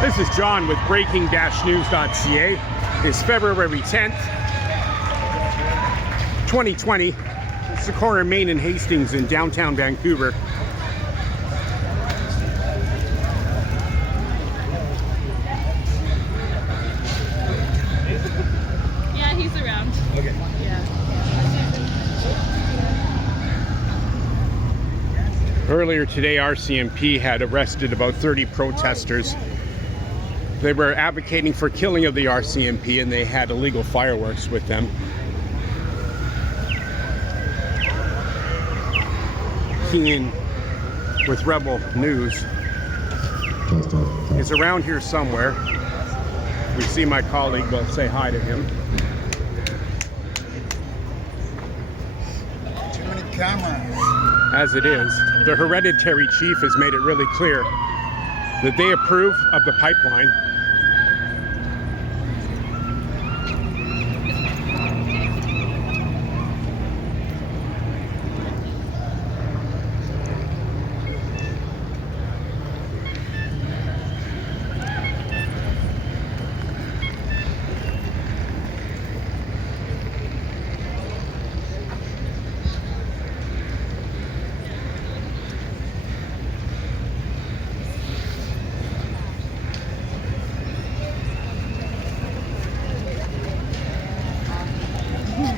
This is John with breaking-news.ca. It's February 10th, 2020. It's the corner of Main and Hastings in downtown Vancouver. Yeah, he's around. Okay. Yeah. Earlier today, RCMP had arrested about 30 protesters. They were advocating for killing of the RCMP, and they had illegal fireworks with them. Keen with Rebel News is around here somewhere. We see my colleague. We'll say hi to him. Too many cameras. As it is, the hereditary chief has made it really clear that they approve of the pipeline.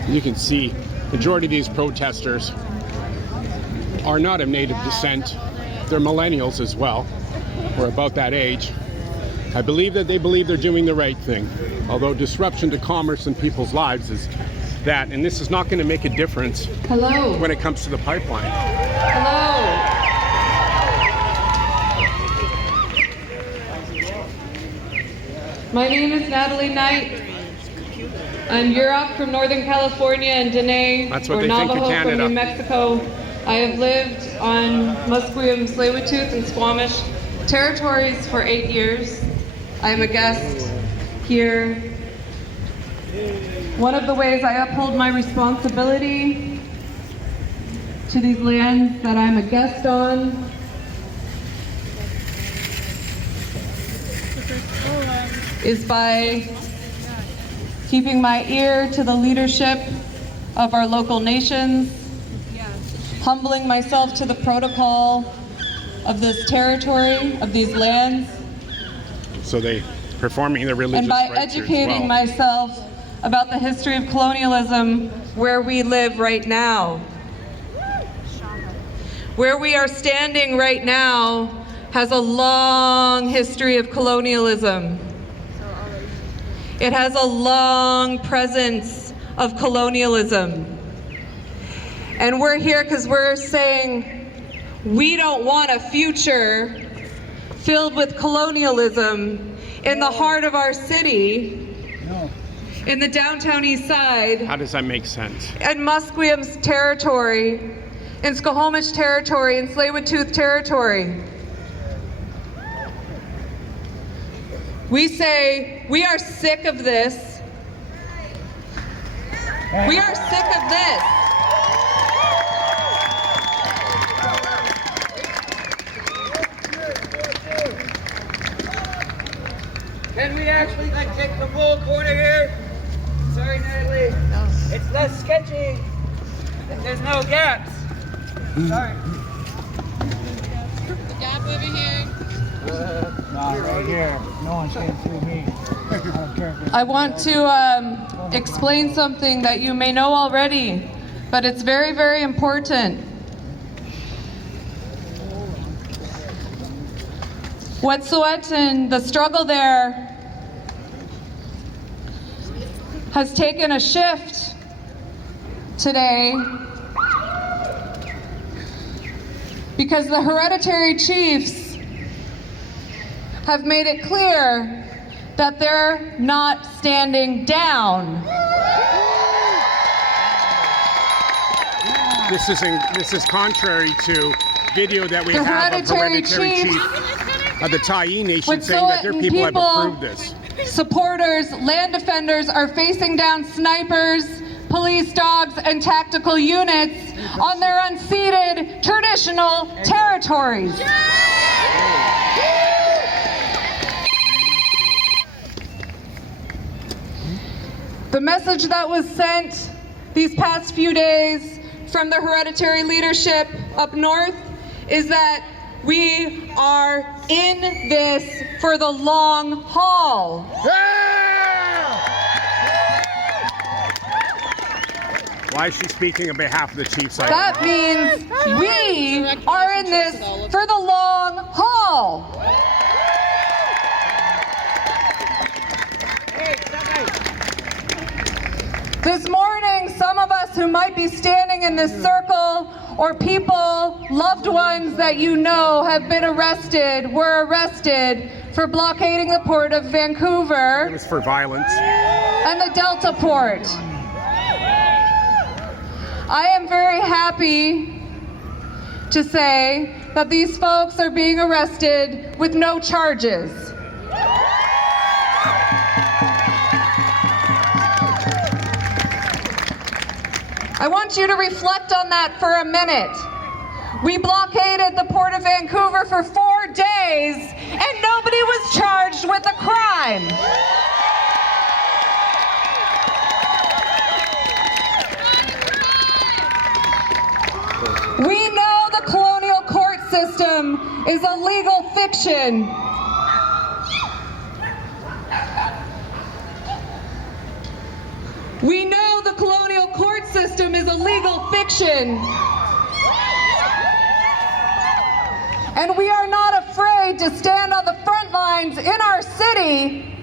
You can see the majority of these protesters are not of native descent. They're millennials as well, or about that age. I believe that they believe they're doing the right thing, although disruption to commerce and people's lives is that, and this is not going to make a difference when it comes to the pipeline. My name is Natalie Knight. I'm Yurok from Northern California and Dene, That's what or they think of Navajo from Canada. New Mexico. I have lived on Musqueam, Tsleil-Waututh, and Squamish territories for 8 years. I am a guest here. One of the ways I uphold my responsibility to these lands that I'm a guest on is by keeping my ear to the leadership of our local nations, humbling myself to the protocol of this territory, of these lands, So they performing their religious and by rights here as educating well. myself about the history of colonialism where we live right now. Where we are standing right now has a long history of colonialism. It has a long presence of colonialism. And we're here because we're saying we don't want a future filled with colonialism in the heart of our city, in the downtown east side, How does that make sense? in Musqueam's territory, in Squamish territory, in Tsleil-Waututh territory. We say, we are sick of this. We are sick of this. Can we actually take the full corner here? Sorry, Natalie. No. It's less sketchy. There's no gaps. Sorry. The gap over here. No, right here. No one's getting through me. I don't care if it's I want to explain something that you may know already, but it's very, very important. Wet'suwet'en, the struggle there has taken a shift today because the hereditary chiefs have made it clear that they're not standing down. This is contrary to video that we The have of hereditary hereditary chiefs chief of the Tyee Nation saying that their Wet'suwet'en people have people, approved this. supporters, land defenders are facing down snipers, police dogs, and tactical units on their unceded traditional territories. The message that was sent these past few days from the hereditary leadership up north is that we are in this for the long haul. Why is she speaking on behalf of the Chiefs? That means we are in this for the long haul. This morning, some of us who might be standing in this circle, or people, loved ones that you know have been arrested, were arrested for blockading the port of Vancouver. It was for violence. And the Delta port. I am very happy to say that these folks are being arrested with no charges. I want you to reflect on that for a minute. We blockaded the port of Vancouver for 4 days and nobody was charged with a crime. We know the colonial court system is a legal fiction. We know the colonial court system is a legal fiction. And we are not afraid to stand on the front lines in our city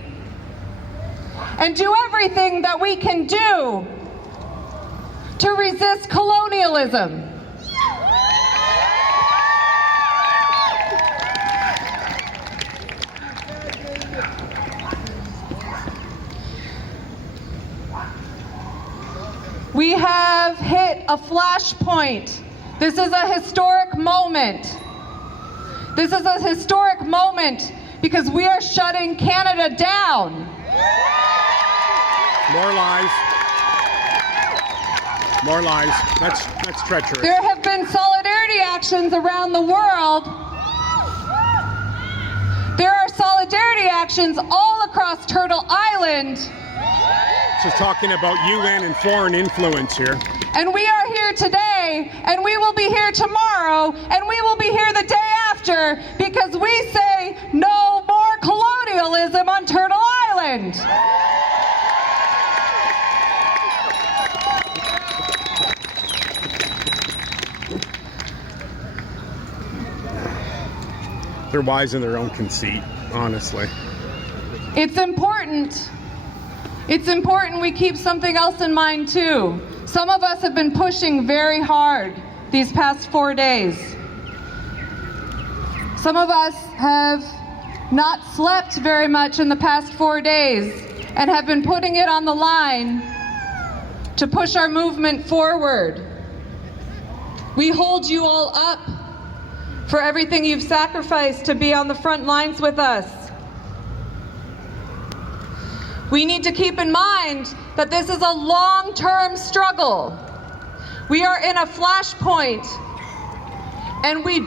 and do everything that we can do to resist colonialism. We have hit a flashpoint. This is a historic moment. This is a historic moment because we are shutting Canada down. More lies. More lies. That's treacherous. There have been solidarity actions around the world. There are solidarity actions all across Turtle Island. She's talking about UN and foreign influence here. And we are here today, and we will be here tomorrow, and we will be here the day after, because we say no more colonialism on Turtle Island. They're wise in their own conceit, honestly. It's important. It's important we keep something else in mind too. Some of us have been pushing very hard these past 4 days. Some of us have not slept very much in the past 4 days and have been putting it on the line to push our movement forward. We hold you all up for everything you've sacrificed to be on the front lines with us. We need to keep in mind that this is a long-term struggle. We are in a flashpoint, and we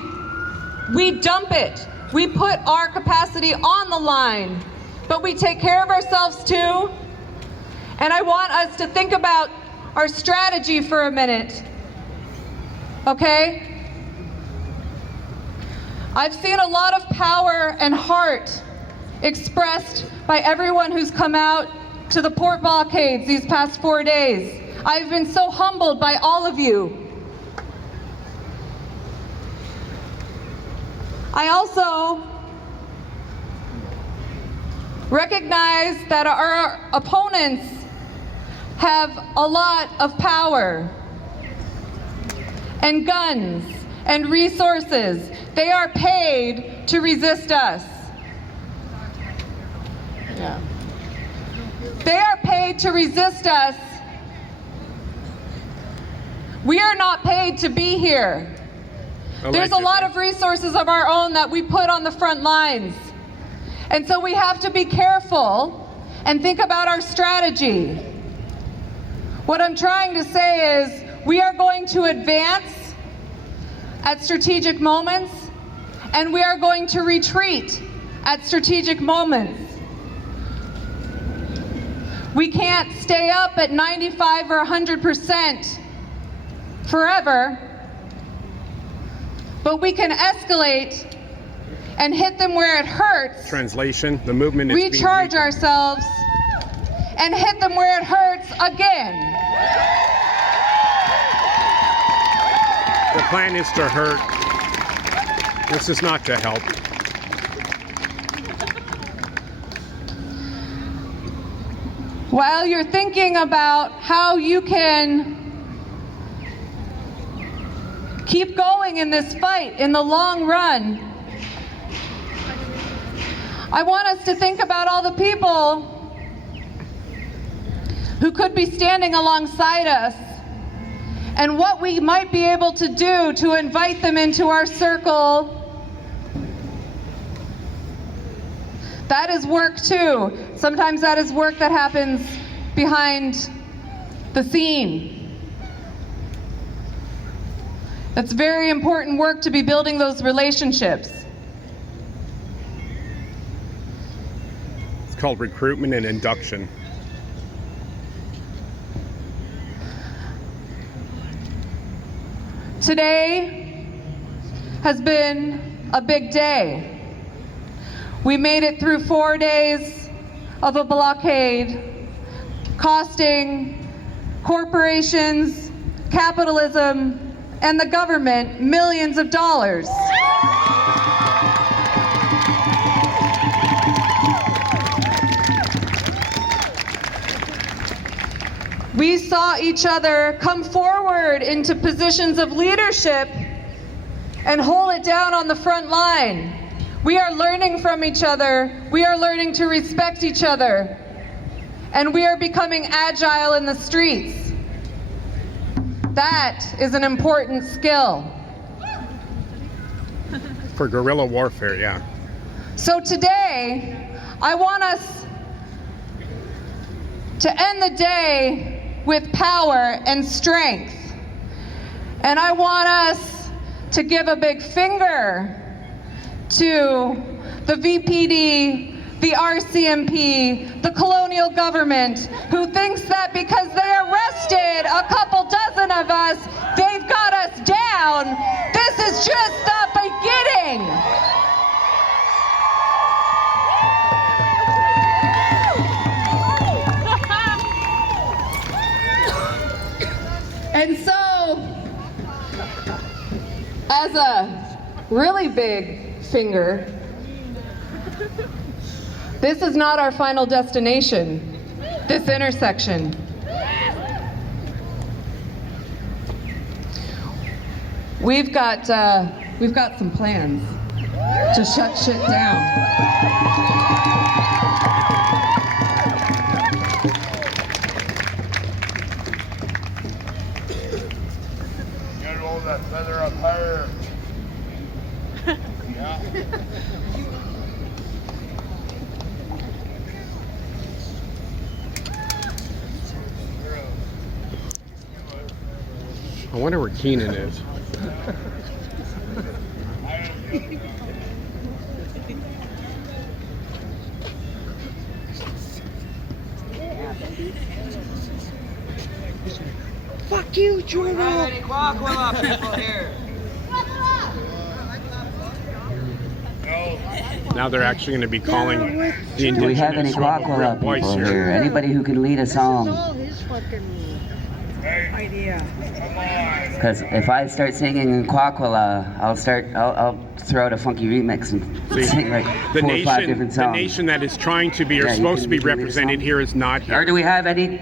dump it. We put our capacity on the line, but we take care of ourselves too. And I want us to think about our strategy for a minute, okay? I've seen a lot of power and heart expressed by everyone who's come out to the port blockades these past 4 days. I've been so humbled by all of you. I also recognize that our opponents have a lot of power and guns and resources. They are paid to resist us. Yeah. They are paid to resist us. We are not paid to be here. There's a lot of resources of our own that we put on the front lines. And so we have to be careful and think about our strategy. What I'm trying to say is we are going to advance at strategic moments, and we are going to retreat at strategic moments. We can't stay up at 95 or 100% forever, but we can escalate and hit them where it hurts. Translation, the movement is being Recharge weakened. ourselves and hit them where it hurts again. The plan is to hurt. This is not to help. While you're thinking about how you can keep going in this fight in the long run, I want us to think about all the people who could be standing alongside us and what we might be able to do to invite them into our circle. That is work too. Sometimes that is work that happens behind the scene. That's very important work to be building those relationships. It's called recruitment and induction. Today has been a big day. We made it through 4 days of a blockade, costing corporations, capitalism, and the government millions of dollars. We saw each other come forward into positions of leadership and hold it down on the front line. We are learning from each other. We are learning to respect each other. And we are becoming agile in the streets. That is an important skill. For guerrilla warfare, yeah. So today, I want us to end the day with power and strength. And I want us to give a big finger to the VPD, the RCMP, the colonial government, who thinks that because they arrested a couple dozen of us, they've got us down. This is just the beginning. And so, as a really big finger, this is not our final destination, this intersection. We've got some plans to shut shit down. Roll that feather up higher. Yeah. I wonder where Keenan is. Fuck you, Jordan. We don't have any Quaquala people here. Now they're actually going to be calling the indigenous Do we have any Quaquala voice people here? Anybody who can lead a song? His fucking idea. Because if I start singing in Quaquala, I'll throw out a funky remix and sing like The 4 or 5 different the songs. nation that is trying to be or Yeah, you supposed to can be lead a represented song. here is not here. Or do we have any?